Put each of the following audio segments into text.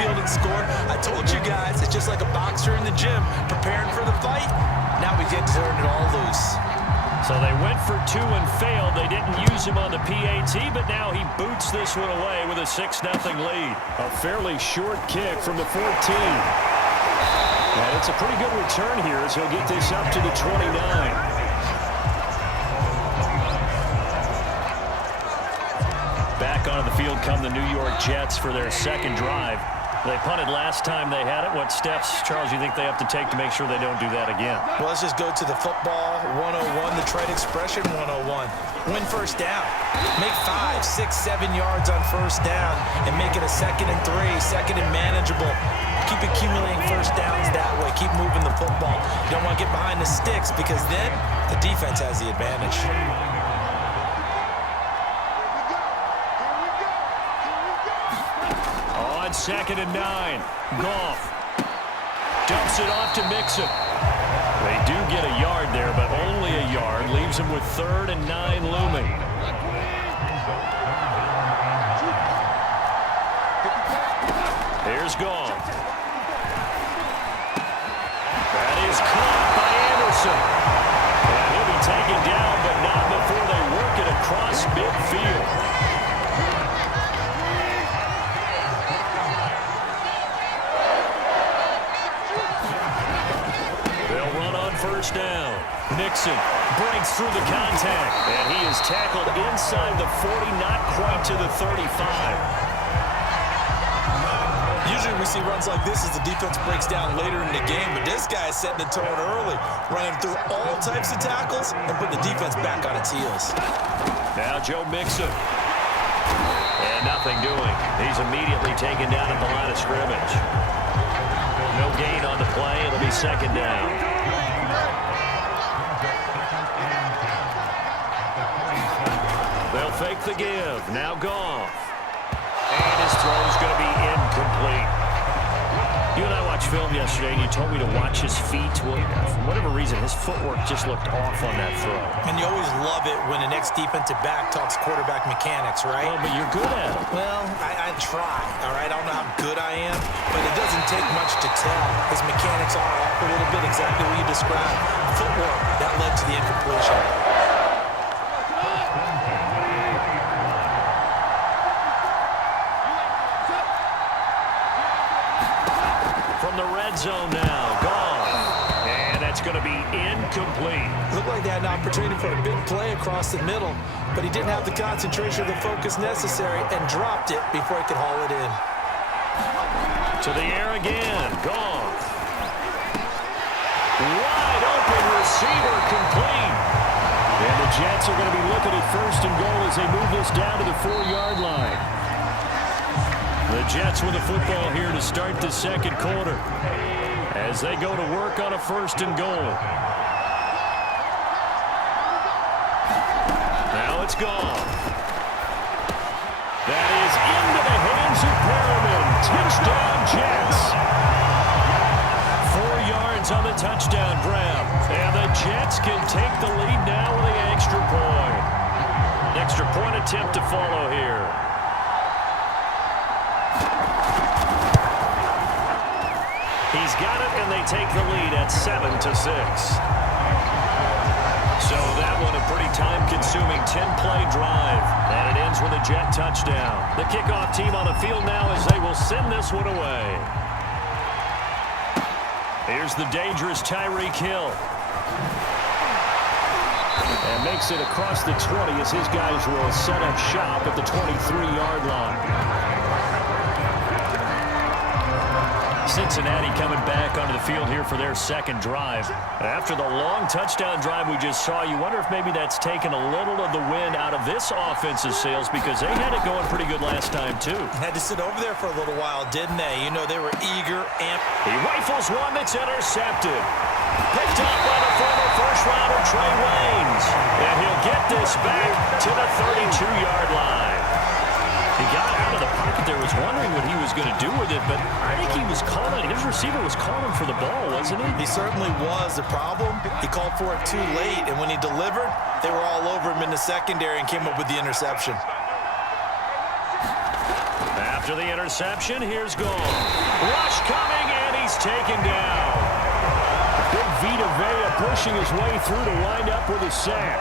field and score. I told you guys, it's just like a boxer in the gym, preparing for the fight. Now we get to turn it all loose. So they went for two and failed. They didn't use him on the PAT, but now he boots this one away with a 6-0 lead. A fairly short kick from the 14. And it's a pretty good return here as he'll get this up to the 29. Back onto the field come the New York Jets for their second drive. They punted last time they had it. What steps, Charles, you think they have to take to make sure they don't do that again? Well, let's just go to the football 101, the trade expression 101. Win first down. Make 5, 6, 7 yards on first down and make it a 2nd and 3, 2nd and manageable. Keep accumulating first downs that way. Keep moving the football. You don't want to get behind the sticks because then the defense has the advantage. On 2nd and 9, Goff dumps it off to Mixon. They do get a yard there, but only a yard. Leaves him with 3rd and 9 looming. Here's Goff. That is caught by Anderson. And he'll be taken down, but not before they work it across midfield. First down. Nixon breaks through the contact, and he is tackled inside the 40, not quite to the 35. Usually we see runs like this as the defense breaks down later in the game, but this guy is setting the tone early, running through all types of tackles and putting the defense back on its heels. Now Joe Mixon. And nothing doing. He's immediately taken down at the line of scrimmage. No gain on the play. It'll be 2nd down. They'll fake the give. Now Goff. And his throw is going to be incomplete. You and I watched film yesterday, and you told me to watch his feet. Well, for whatever reason, his footwork just looked off on that throw. And you always love it when the next defensive back talks quarterback mechanics, right? Well, but you're good at it. Well, I try, all right? I don't know how good I am, but it doesn't take much to tell. His mechanics are off a little bit, exactly what you described. Footwork, that led to the incompletion. Zone now, Goff, and that's going to be incomplete. Looked like they had an opportunity for a big play across the middle, but he didn't have the concentration or the focus necessary and dropped it before he could haul it in. To the air again, Goff. Wide open receiver, complete. And the Jets are going to be looking at 1st and goal as they move this down to the 4-yard line. The Jets with the football here to start the 2nd quarter as they go to work on a 1st and goal. Now it's Goff. That is into the hands of Perriman. Touchdown, Jets. 4 yards on the touchdown grab. And the Jets can take the lead now with the extra point. An extra point attempt to follow here. He's got it, and they take the lead at 7-6. So that one a pretty time-consuming 10-play drive, and it ends with a Jet touchdown. The kickoff team on the field now as they will send this one away. Here's the dangerous Tyreek Hill. And makes it across the 20 as his guys will set up shop at the 23-yard line. Cincinnati coming back onto the field here for their second drive. After the long touchdown drive we just saw, you wonder if maybe that's taken a little of the wind out of this offensive sails because they had it going pretty good last time too. Had to sit over there for a little while, didn't they? You know, they were eager. He rifles one that's intercepted. Picked up by the former first-rounder Trey Waynes. And he'll get this back to the 32-yard line. He got out of the pocket there, was wondering what he was going to do with it, but I think he was calling, his receiver was calling for the ball, wasn't he? He certainly was. The problem, he called for it too late, and when he delivered, they were all over him in the secondary and came up with the interception. After the interception, here's Gall. Rush coming, and he's taken down. Big Vita Vea pushing his way through to wind up with a sack.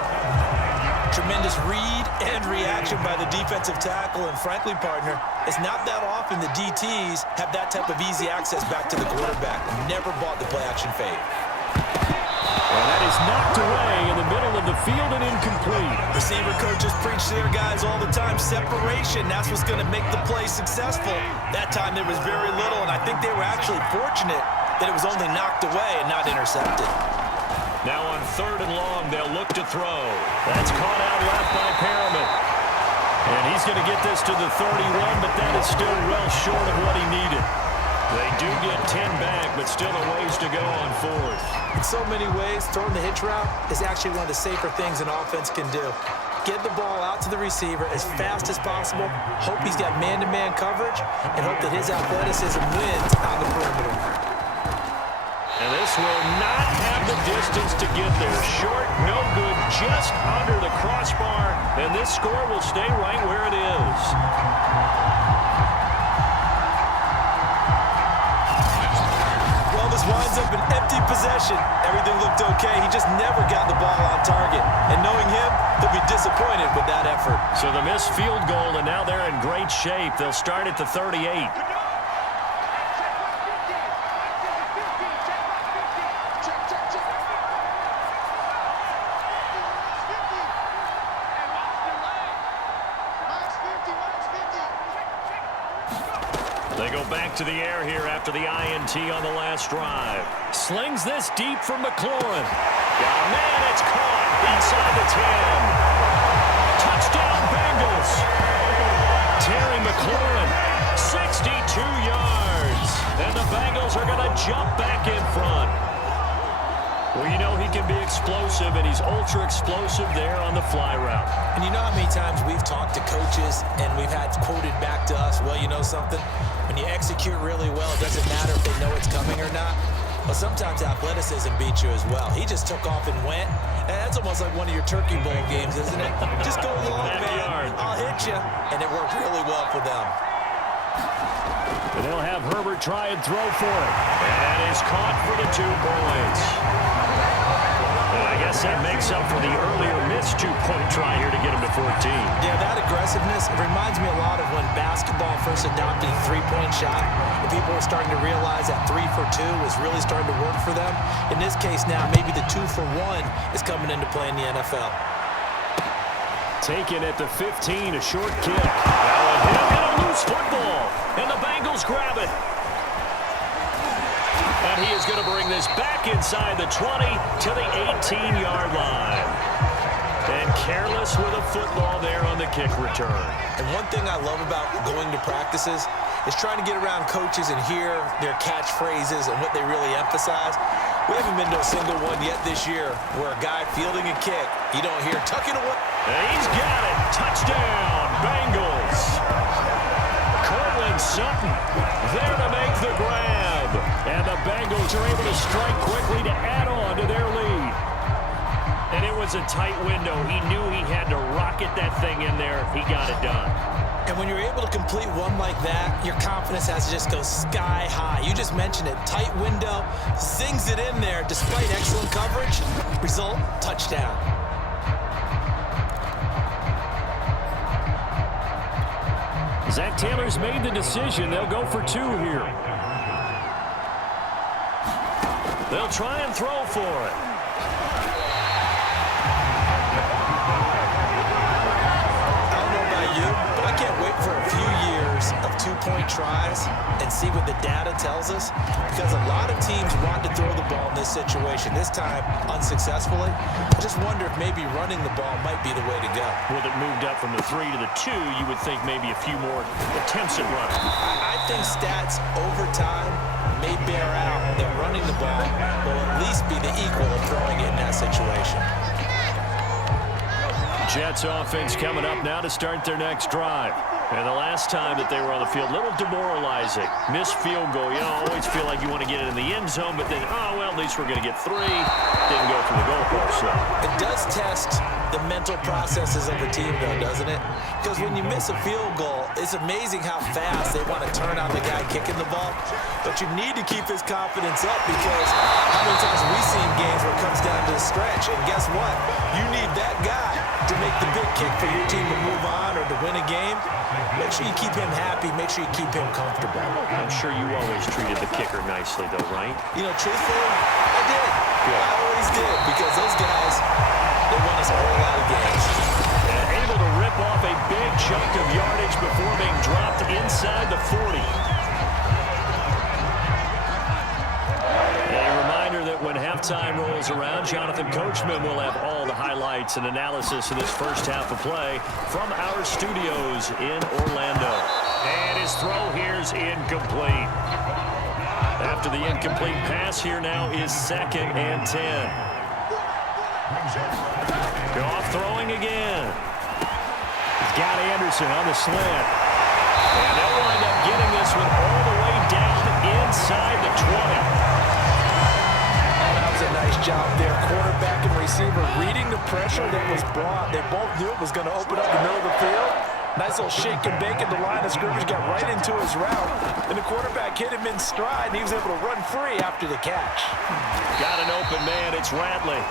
Tremendous read and reaction by the defensive tackle, and frankly, partner, it's not that often the DTs have that type of easy access back to the quarterback. Never bought the play-action fade. And that is knocked away in the middle of the field and incomplete. Receiver coaches preach to their guys all the time, separation, that's what's going to make the play successful. That time there was very little, and I think they were actually fortunate that it was only knocked away and not intercepted. Now on 3rd and long, they'll look to throw. That's caught out left by Perriman. And he's going to get this to the 31, but that is still well short of what he needed. They do get 10 back, but still a ways to go on 4th. In so many ways, throwing the hitch route is actually one of the safer things an offense can do. Get the ball out to the receiver as fast as possible, hope he's got man-to-man coverage, and hope that his athleticism wins on the perimeter. And this will not have the distance to get there. Short, no good, just under the crossbar, and this score will stay right where it is. Winds up an empty possession. Everything looked okay. He just never got the ball on target. And knowing him, he'll be disappointed with that effort. So the missed field goal, and now they're in great shape. They'll start at the 38. They go back to the air here after the INT on the last drive. Slings this deep from McLaurin. Yeah, man, it's caught inside the 10. Touchdown, Bengals. Terry McLaurin, 62 yards. And the Bengals are going to jump back in front. Well, you know he can be explosive, and he's ultra-explosive there on the fly route. And you know how many times we've talked to coaches and we've had quoted back to us, well, you know something? When you execute really well, it doesn't matter if they know it's coming or not. Well, sometimes athleticism beats you as well. He just took off and went. And that's almost like one of your Turkey Bowl games, isn't it? Just go along, man. I'll hit you. And it worked really well for them. And they'll have Herbert try and throw for it. And that is caught for the 2 points. And I guess that makes up for the earlier missed 2-point try here to get him to 14. Yeah, that aggressiveness, it reminds me a lot of when basketball first adopted a 3-point shot. And people were starting to realize that 3 for 2 was really starting to work for them. In this case now, maybe the 2 for 1 is coming into play in the NFL. Taken at the 15, a short kick. And a loose football. And the Bengals grab it. And he is going to bring this back inside the 20 to the 18-yard line. And careless with a football there on the kick return. And one thing I love about going to practices is trying to get around coaches and hear their catchphrases and what they really emphasize. We haven't been to a single one yet this year where a guy fielding a kick, you don't hear, tuck it away. And he's got it. Touchdown, Bengals. Cortland Sutton there to make the grab. And the Bengals are able to strike quickly to add on to their lead. And it was a tight window. He knew he had to rocket that thing in there. He got it done. And when you're able to complete one like that, your confidence has to just go sky high. You just mentioned it. Tight window, zings it in there despite excellent coverage. Result, touchdown. Zach Taylor's made the decision. They'll go for 2 here. They'll try and throw for it. For a few years of 2-point tries and see what the data tells us, because a lot of teams want to throw the ball in this situation, this time unsuccessfully. I just wonder if maybe running the ball might be the way to go. With it moved up from the 3 to the 2, you would think maybe a few more attempts at running. I think stats over time may bear out that running the ball will at least be the equal of throwing it in that situation. Jets offense coming up now to start their next drive. And the last time that they were on the field, a little demoralizing. Missed field goal. You know, always feel like you want to get it in the end zone, but then, oh, well, at least we're going to get 3. Didn't go through the goalpost, so. It does test the mental processes of a team, though, doesn't it? Because when you miss a field goal, it's amazing how fast they want to turn on the guy kicking the ball. But you need to keep his confidence up because how many times have we seen games where it comes down to the stretch? And guess what? You need that guy to make the big kick for your team to move on or to win a game. Make sure you keep him happy. Make sure you keep him comfortable. I'm sure you always treated the kicker nicely, though, right? You know, truthfully, I did. Good. I always did because those guys, they won us a whole lot of games. And able to rip off a big chunk of yardage before being dropped inside the 40. A reminder that when halftime rolls around, Jonathan Coachman will have all the highlights and analysis of this first half of play from our studios in Orlando. And his throw here's incomplete. After the incomplete pass, here now is 2nd and 10. Goff throwing again. He's got Anderson on the slant. And they'll wind up getting this one all the way down inside the 20. That was a nice job there. Quarterback and receiver reading the pressure that was brought. They both knew it was going to open up the middle of the field. Nice little shake and bake at the line of scrimmage, got right into his route. And the quarterback hit him in stride, and he was able to run free after the catch. Got an open man, it's Ratley.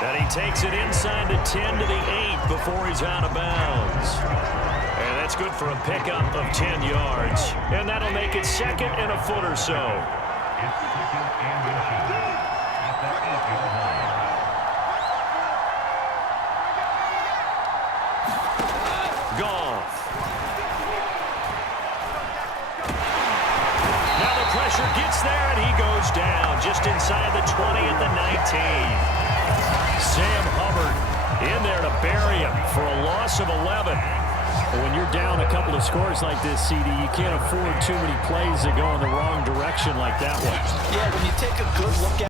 And he takes it inside the 10 to the 8 before he's out of bounds. And that's good for a pickup of 10 yards. And that'll make it 2nd and a foot or so. Goff. Now the pressure gets there, and he goes down just inside the 20 at the 19. Sam Hubbard in there to bury him for a loss of 11. When you're down a couple of scores like this, CD, you can't afford too many plays that go in the wrong direction like that one. Yeah, when you take a good look at